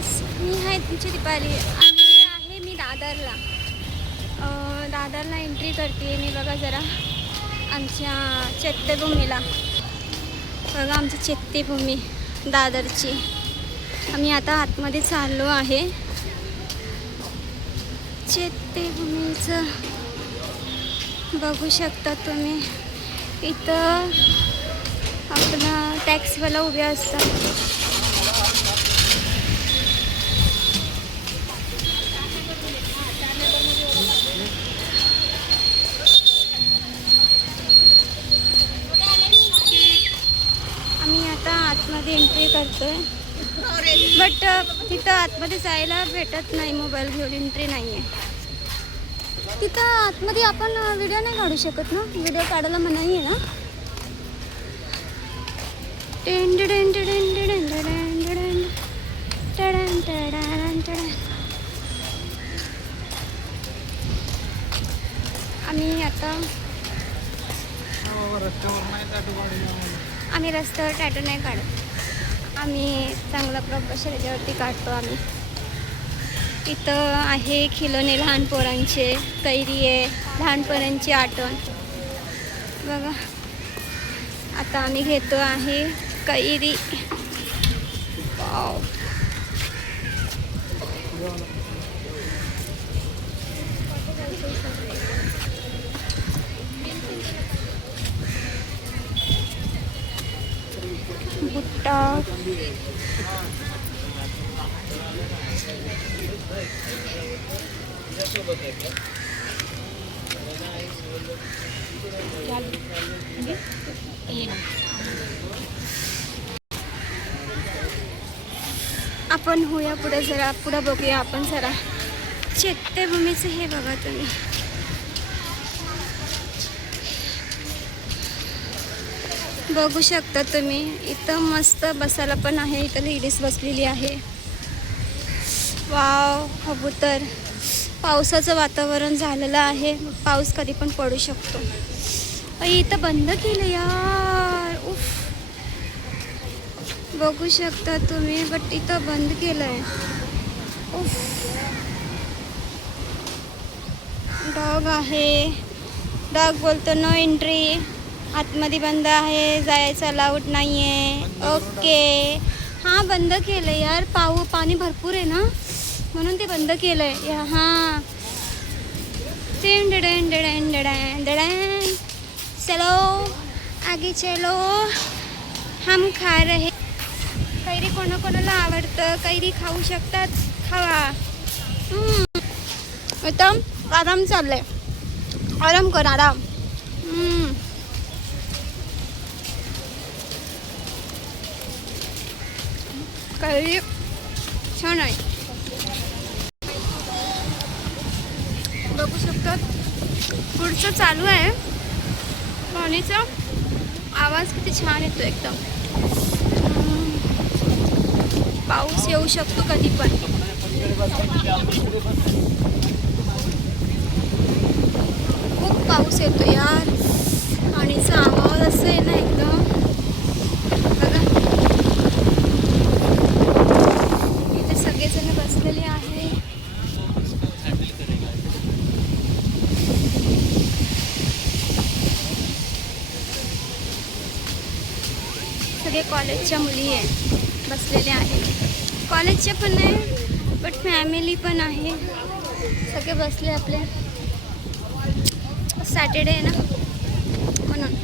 गाईस, मी आहे तुमची दीपाली आणि आहे मी दादरला. दादरला एंट्री करते मी. बघा जरा आमच्या चैत्यभूमीला. बघा आमची चैत्यभूमी दादरची. आम्ही आता आतमध्ये चाललो आहे. चैत्यभूमीचं बघू शकता तुम्ही. इथं आपला टॅक्सीवाला उभे असतात. आम्ही आता आतमध्ये एंट्री करतोय, बट तिथं आतमध्ये जायला भेटत नाही. मोबाईल घेऊन एंट्री नाही आहे तिथं आतमध्ये. आपण व्हिडिओ नाही काढू शकत ना, व्हिडिओ काढायला मनाई आहे ना. आम्ही आता आम्ही रस्त्यावर टॅटू नाही काढत. आम्ही चांगला प्रोफेशनल याच्यावरती काढतो. आम्ही इथं आहे खिलोने लहान पोरांचे, कैरी आहे लहानपणांची आठवण. बघा आता आम्ही घेतो आहे कैरी. वाव. भुट्टा, आपण होऊया पुढे. जरा पुढे बघूया आपण जरा. चैत्यभूमीचं हे बघा तुम्ही. बघू शकता तुम्ही. इथं मस्त बसायला पण आहे. इथं लेडीज बसलेली आहे. वाव. कबूतर. पावसाचं वातावरण झालेलं आहे. पाऊस कधी पण पडू शकतो. इथं बंद केलं यार. उफ. बघू शकता तुम्ही, बट इथं बंद केलं आहे. उफ. डॉग आहे. डॉग बोलतो नो एंट्री. आतमध्ये बंद आहे, जायचं अलाउड नाही आहे. ओके. हां बंद केलं यार. पाणी भरपूर आहे ना, म्हणून ते बंद केलं आहे. हां. चलो आगे चलो, हम खा रहे. कैरी कोणाकोणाला आवडतं, कैरी खाऊ शकतात, खावा. एकदम आराम चाललंय. आराम कर, आराम. कैरी छान आहे. बघू शकतात. पुढचं चालू आहे. पाणीचा आवाज किती छान येतो एकदम. पाऊस येऊ शकतो कधी पण. खूप पाऊस येतो यार. पाणीचा आवाज असं आहे ना एकदम. बघा इथे सगळेजण बसलेले आहे. सगळे कॉलेजच्या मुली आहेत, बसलेले आहेत. कॉलेजचे पण आहे, बट फॅमिली पण आहे. सगळे बसले. आपले सॅटर्डे आहे ना, म्हणून.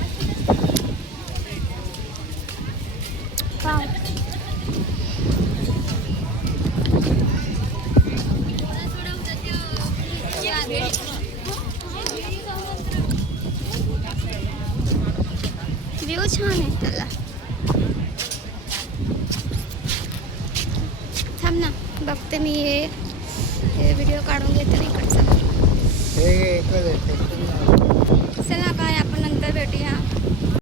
व्ह्यू छान आहे त्याला. थांब ना, बघते मी. हे व्हिडिओ काढून घेते ना इकडचा. चला काय, आपण नंतर भेटूया.